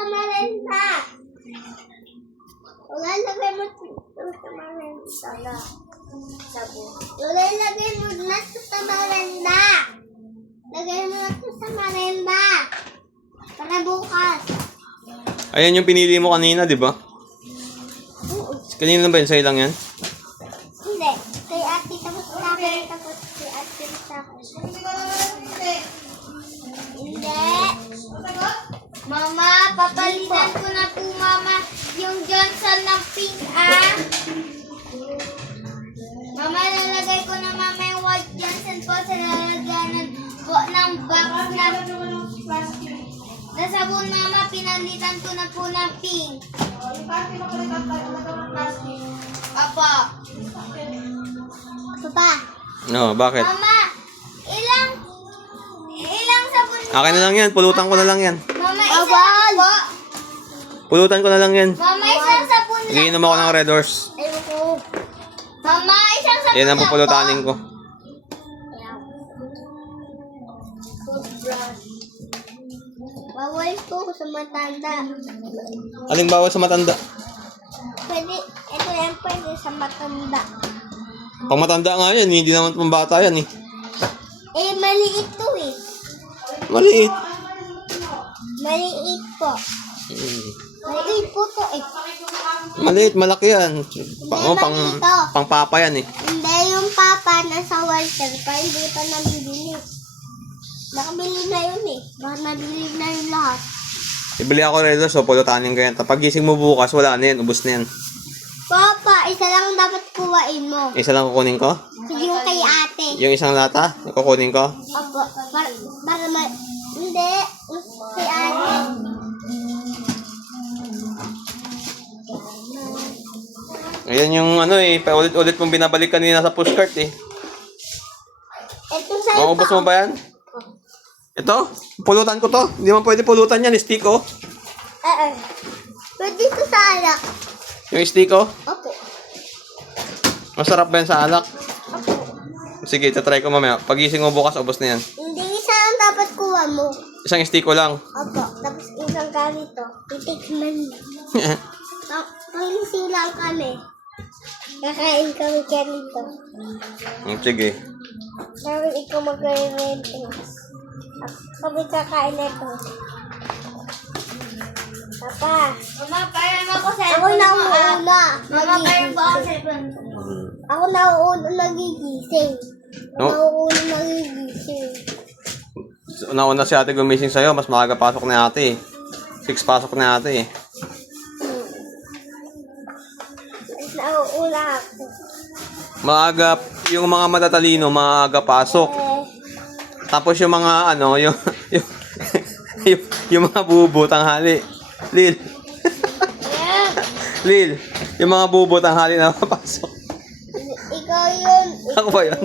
sa merenda. Lola, lagay mo sa merenda na. Lola, lagay mo na sa merenda. Lagay mo na sa merenda. Para bukas. Ayan yung pinili mo kanina, di ba? Kanina ba yun? Sa'yo lang yan? Hindi. Kay ate tapos sa akin. Tapos kay ate sa akin. Hindi. Mama, papalitan ko na po, Mama, yung Johnson ng pink, ah. Mama, lalagay ko na, Mama, yung white Johnson po sa lalagyanan po ng box na sabon, Mama. Pinalitan ko na po ng pink. Apa. Papa. No, bakit? Mama, ilang sabon? Akin na lang yan. Pulutan ko na lang yan. Mama, isa lang po. Pulutan ko na lang yan. Mama, isang sabon lang. Nagiinom ako ng Red Horse. Ayoko. Mama, isang sabon Yan ang lang po. pupulutanin ko. Bawal po sa matanda. Aling bawal sa matanda? Pwede, ito yan pwede sa matanda. Pang matanda nga yan. Hindi naman pambata yan eh. Eh, maliit to eh. Maliit. Maliit po. Maliit po to eh. Maliit, malaki yan. Pang papa yan eh. Hindi, yung papa nasa Walter pa, hindi pa nabibili. Nakabili na yun eh. Baka nabili na yung lahat. Ibili ako Red Horse, so pulutanin ko yan. Pag gising mo bukas, wala na yan. Ubus na yan. Papa, isa lang dapat kuhain mo. Isa lang kukunin ko? Sige yung kay ate. Yung isang lata, kukunin ko? Opo, hindi, kay ate. Ayan yung ano eh, paulit-ulit mong binabalik kanina sa pushcart eh. Ito sa'yo Maubos mo ba yan? Ito? Pulutan ko to. Hindi man pwede pulutan yan, stick oh. Pwede ito sa alak. Yung stick oh. Opo. Masarap ba yan sa alak? Opo. Sige, try ko mamaya. Pagising mo bukas, ubos na yan. Hindi, isa lang dapat kuha mo. Isang stick ko lang. Opo. Tapos isang ganito. Titikman mo. Pangising lang kami. Kakain kami ganito. Sige. Sabi ikaw mag-rentings. Kami kakain na ito. Papa. Mama, parang ako sa ako na uuna. Mama, parang ba ako sa ako na uuna nagigising. No? Nauuna nagigising. Una-una si ate gumising sa'yo, mas maaga pasok na ate eh. 6 pasok na ate eh. Nauuna ako. Maaga, yung mga matatalino, maaga pasok. Tapos yung mga ano, yung yung mga bubo tanghali. Lil. Lil, yung mga bubo tanghali na papasok. Ikaw yun. Ako ba yun?